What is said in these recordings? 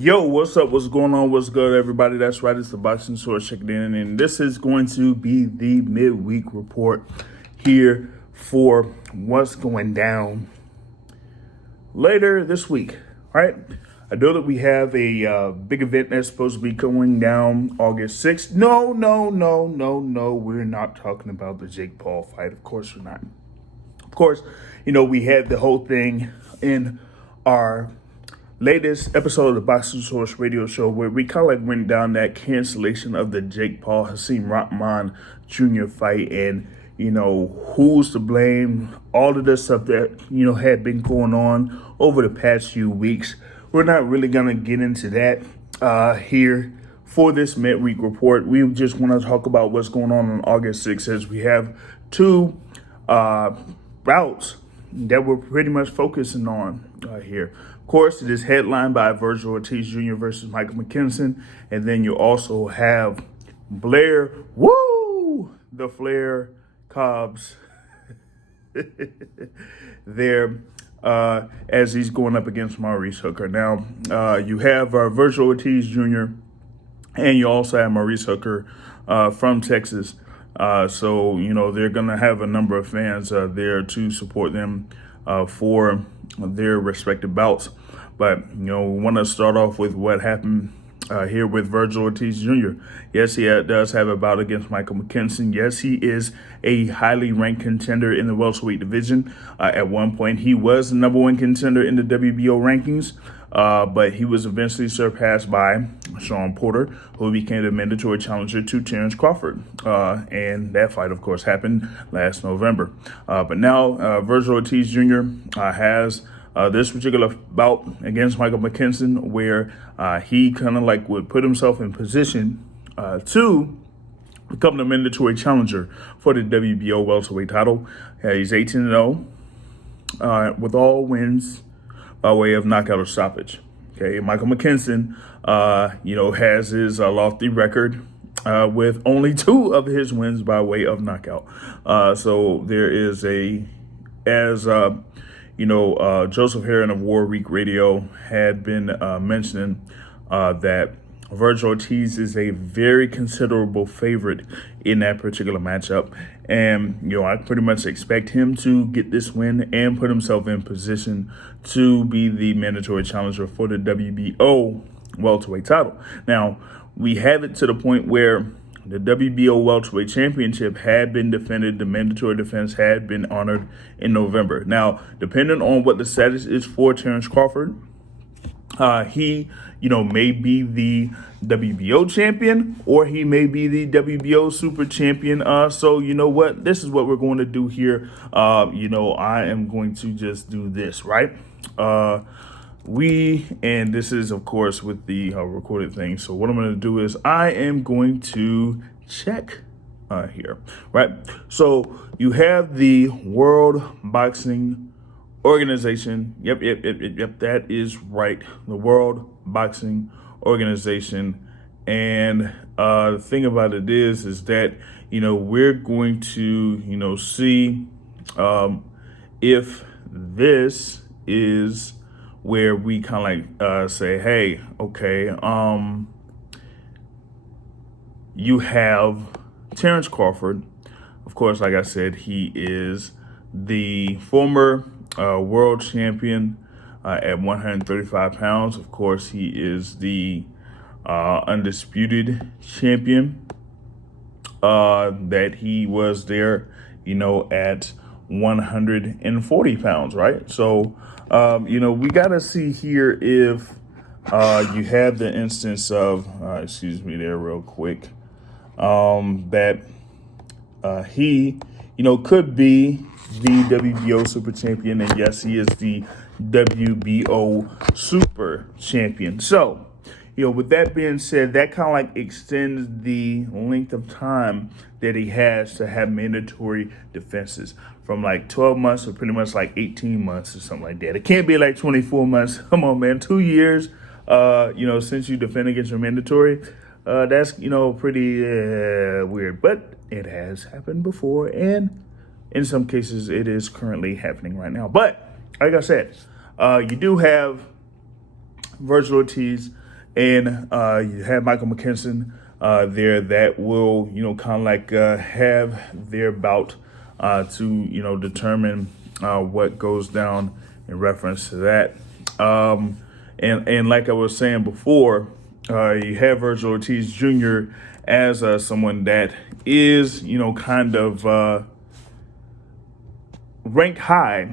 Yo, what's up? What's going on? What's good, everybody? That's right. It's the Boxing Source checking in, and this is going to be the midweek report here for what's going down later this week. All right. I know that we have a big event that's supposed to be going down August 6th. No. We're not talking about the Jake Paul fight. Of course we're not. Of course, we had the whole thing in our latest episode of the Boxing Source radio show where we kind of went down that cancellation of the Jake Paul Hakeem Rahman Jr. fight and, who's to blame, all of the stuff that, had been going on over the past few weeks. We're not really going to get into that here for this midweek report. We just want to talk about what's going on August 6th as we have two bouts that we're pretty much focusing on here. Of course, it is headlined by Vergil Ortiz Jr. versus Michael McKinson. And then you also have Blair Cobbs there as he's going up against Maurice Hooker. Now, you have Vergil Ortiz Jr. and you also have Maurice Hooker from Texas. So they're going to have a number of fans there to support them for their respective bouts. But, we want to start off with what happened here with Vergil Ortiz Jr. Yes, he does have a bout against Michael McKinson. Yes, he is a highly ranked contender in the welterweight division. At one point, he was the number one contender in the WBO rankings. But he was eventually surpassed by Shawn Porter, who became the mandatory challenger to Terence Crawford. And that fight, of course, happened last November. But now Vergil Ortiz Jr. Has this particular bout against Michael McKinson where he kind of would put himself in position to become the mandatory challenger for the WBO welterweight title. He's 18-0 with all wins by way of knockout or stoppage. Okay, Michael McKinson, has his lofty record with only 2 of his wins by way of knockout. So there is Joseph Herron of War Week Radio had been mentioning that Vergil Ortiz is a very considerable favorite in that particular matchup. And, I pretty much expect him to get this win and put himself in position to be the mandatory challenger for the WBO welterweight title. Now, we have it to the point where the WBO welterweight championship had been defended. The mandatory defense had been honored in November. Now, depending on what the status is for Terence Crawford, he, may be the WBO champion or he may be the WBO super champion. So you know what? This is what we're going to do here. I am going to just do this, right? And this is, of course, with the recorded thing. So what I'm going to do is I am going to check here, right? So you have the World Boxing Organization. Yep. That is right. The World Boxing Organization. And the thing about it is that, we're going to, see if this is where we kind of say, hey, okay, you have Terence Crawford. Of course, like I said, he is the former world champion at 135 pounds. Of course, he is the undisputed champion that he was there, at 140 pounds, right? So, we got to see here if you have the instance of, excuse me there real quick, that he, could be the WBO super champion. And yes, he is the WBO super champion. So, with that being said, that kind of extends the length of time that he has to have mandatory defenses from 12 months to pretty much 18 months or something like that. It can't be 24 months. Come on, man. 2 years, since you defend against your mandatory. That's, pretty weird. But it has happened before. And in some cases, it is currently happening right now. But like I said, you do have Vergil Ortiz And you have Michael McKinson there that will, kind of like have their bout to, determine what goes down in reference to that. And like I was saying before, you have Vergil Ortiz Jr. as someone that is, kind of ranked high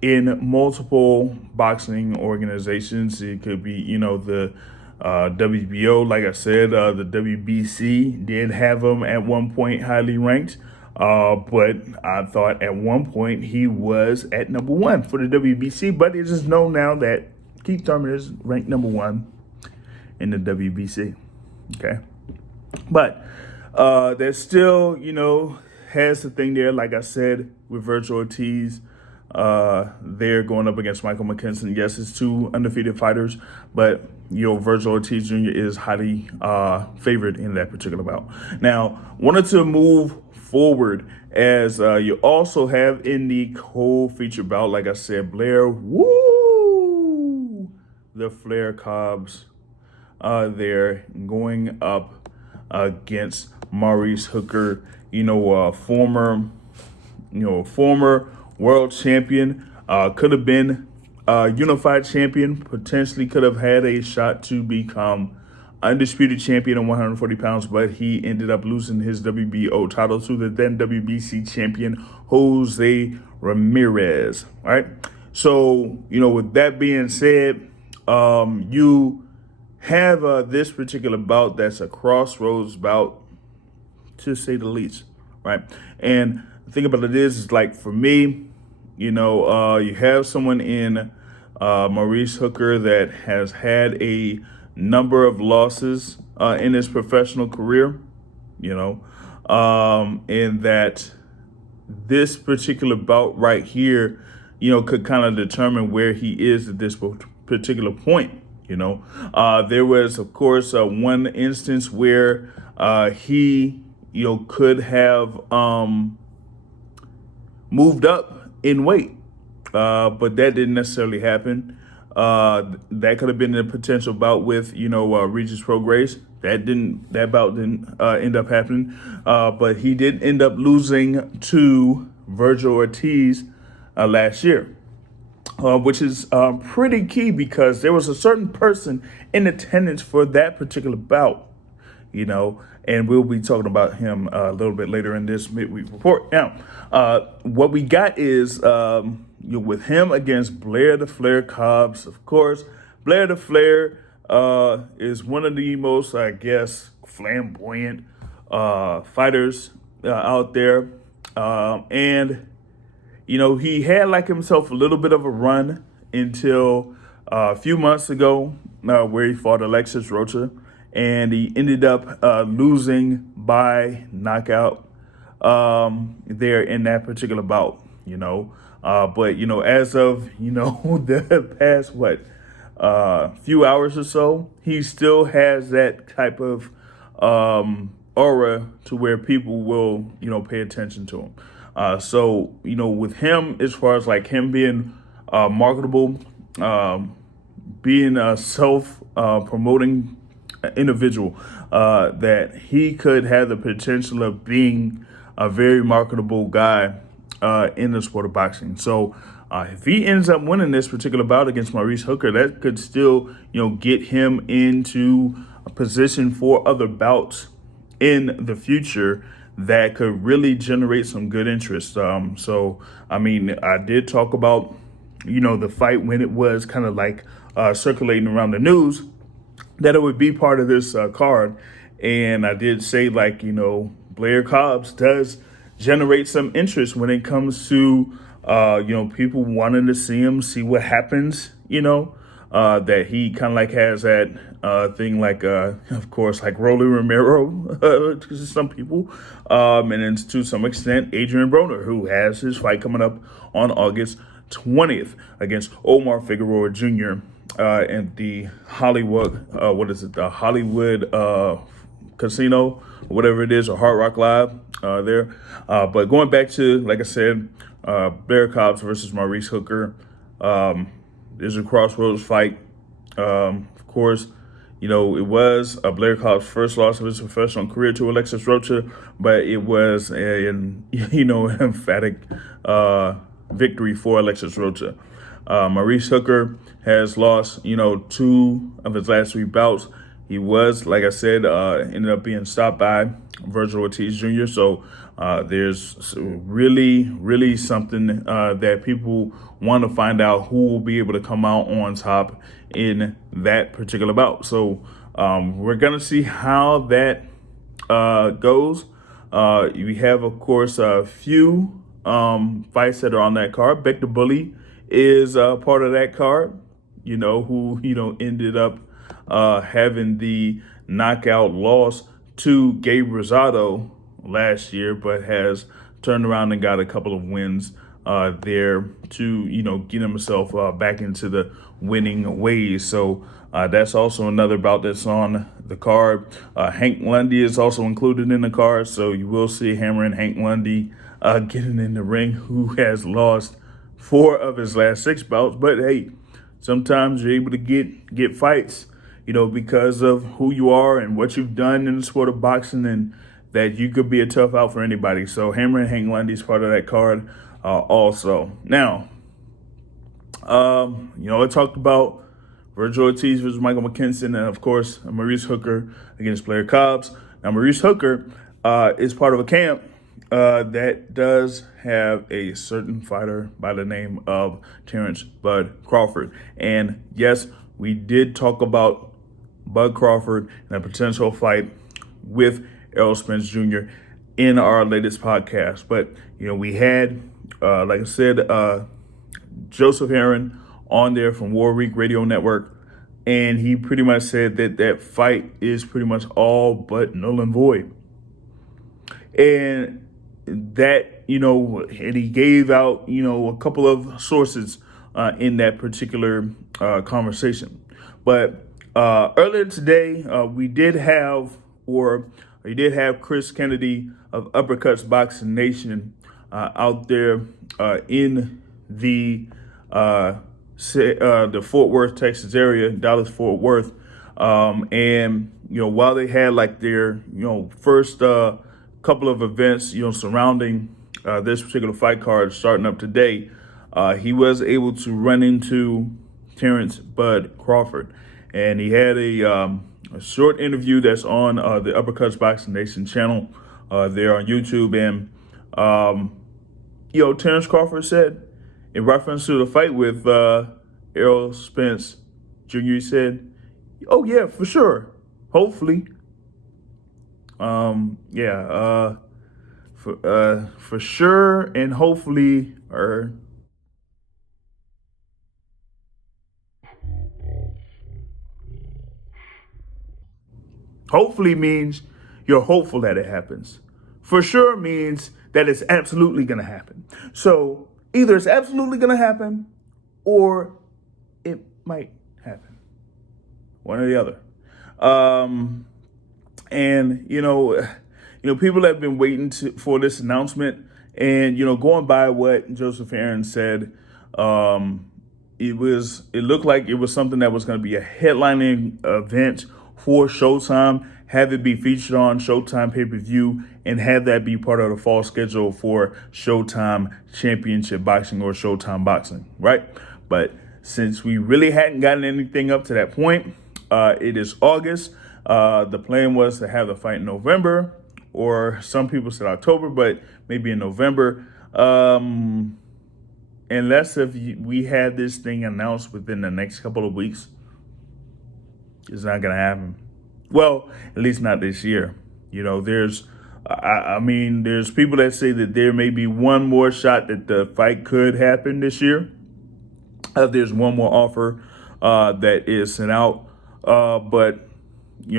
in multiple boxing organizations. It could be, the WBO, like I said, the WBC did have him at one point highly ranked. But I thought at one point he was at number one for the WBC, but it is known now that Keith Thurman is ranked number one in the WBC. Okay. But there's still, has the thing there, like I said, with Vergil Ortiz. They're going up against Michael McKinson. Yes, it's two undefeated fighters, but Vergil Ortiz Jr. is highly favored in that particular bout. Now, wanted to move forward as you also have in the co-feature bout, like I said, Blair, the Blair Cobbs there going up against Maurice Hooker, former world champion, could have been unified champion, potentially could have had a shot to become undisputed champion at 140 pounds, but he ended up losing his WBO title to the then WBC champion, Jose Ramirez. All right. So, with that being said, you have this particular bout that's a crossroads bout, to say the least. Right. And the thing about it is like, for me, you have someone in Maurice Hooker that has had a number of losses in his professional career, and that this particular bout right here, could kind of determine where he is at this particular point. There was, of course, one instance where he, could have moved up in weight, but that didn't necessarily happen. That could have been a potential bout with, Regis Prograis. That bout didn't end up happening. But he did end up losing to Vergil Ortiz last year, which is pretty key because there was a certain person in attendance for that particular bout, and we'll be talking about him a little bit later in this midweek report. Now, what we got is with him against Blair the Flair Cobbs. Of course, Blair the Flair is one of the most, I guess, flamboyant fighters out there. And, he had like himself a little bit of a run until a few months ago where he fought Alexis Rocha. And he ended up losing by knockout there in that particular bout, But, as of, the past, few hours or so, he still has that type of aura to where people will, pay attention to him. So, with him, as far as like him being marketable, being a self-promoting individual, that he could have the potential of being a very marketable guy in the sport of boxing. So if he ends up winning this particular bout against Maurice Hooker, that could still, get him into a position for other bouts in the future that could really generate some good interest. So, I mean, I did talk about, the fight when it was kind of like circulating around the news, that it would be part of this card. And I did say, like, Blair Cobbs does generate some interest when it comes to, people wanting to see him, see what happens, that he kind of like has that thing like, of course, like Rolly Romero to some people, and then to some extent, Adrian Broner, who has his fight coming up on August 20th against Omar Figueroa Jr. In the Hollywood, the Hollywood Casino, whatever it is, or Hard Rock Live there. But going back to, like I said, Blair Cobbs versus Maurice Hooker. There's a crossroads fight. Of course, It was Blair Cobbs' first loss of his professional career to Alexis Rocha, but it was an emphatic victory for Alexis Rocha. Maurice Hooker has lost, 2 of his last 3 bouts. He was, like I said, ended up being stopped by Vergil Ortiz Jr. So there's really something that people want to find out who will be able to come out on top in that particular bout. So we're going to see how that goes. We have, of course, a few fights that are on that card. Beck the Bully is part of that card, who, ended up having the knockout loss to Gabe Rosado last year, but has turned around and got a couple of wins there to, get himself back into the winning ways. So that's also another bout that's on the card. Hank Lundy is also included in the card, so you will see Hammer and Hank Lundy getting in the ring, who has lost 4 of his last 6 bouts. But hey, sometimes you're able to get fights, because of who you are and what you've done in the sport of boxing, and that you could be a tough out for anybody. So Hammer and Hank Lundy is part of that card also. Now, I talked about Vergil Ortiz versus Michael McKinson, and of course, Maurice Hooker against Blair Cobbs. Now, Maurice Hooker is part of a camp that does have a certain fighter by the name of Terrence Bud Crawford. And yes, we did talk about Bud Crawford and a potential fight with Errol Spence Jr. in our latest podcast. But, we had, like I said, Joseph Heron on there from Warwick Radio Network, and he pretty much said that fight is pretty much all but null and void. And that, and he gave out, a couple of sources in that particular conversation. But earlier today, we did have Chris Kennedy of Uppercuts Boxing Nation out there in the Fort Worth, Texas area, Dallas-Fort Worth. And, while they had like their, first couple of events, surrounding this particular fight card starting up today, he was able to run into Terrence Bud Crawford. And he had a short interview that's on the Uppercuts Boxing Nation channel there on YouTube. And, Terrence Crawford said, in reference to the fight with Errol Spence Jr., he said, "Oh yeah, for sure. Hopefully, for sure, and hopefully, hopefully means you're hopeful that it happens. For sure means that it's absolutely going to happen. So either it's absolutely going to happen, or it might happen. One or the other. And people have been waiting for this announcement, and going by what Joseph Aaron said, it looked like it was something that was going to be a headlining event for Showtime, have it be featured on Showtime pay-per-view, and have that be part of the fall schedule for Showtime Championship Boxing or Showtime Boxing, right? But since we really hadn't gotten anything up to that point, it is August. The plan was to have the fight in November, or some people said October, but maybe in November. Unless if we had this thing announced within the next couple of weeks, it's not going to happen. Well, at least not this year. There's people that say that there may be one more shot that the fight could happen this year. There's one more offer that is sent out. But,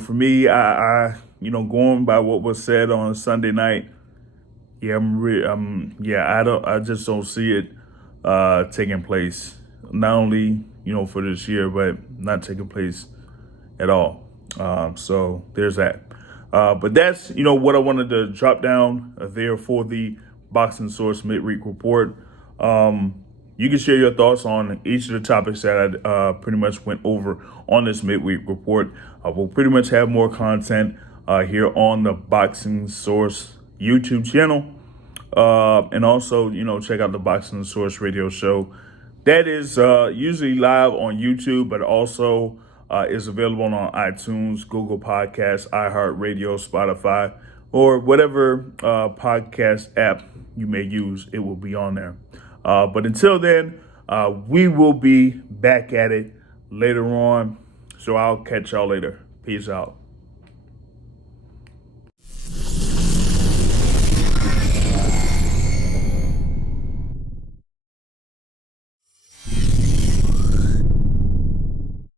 for me, I going by what was said on Sunday night, I just don't see it taking place. Not only, for this year, but not taking place at all. So there's that. But that's, what I wanted to drop down there for the Boxing Source Midweek Report. you can share your thoughts on each of the topics that I pretty much went over on this midweek report. We'll pretty much have more content here on the Boxing Source YouTube channel. And also, check out the Boxing Source radio show. That is usually live on YouTube, but also is available on iTunes, Google Podcasts, iHeartRadio, Spotify, or whatever podcast app you may use. It will be on there. But until then, we will be back at it later on. So I'll catch y'all later. Peace out.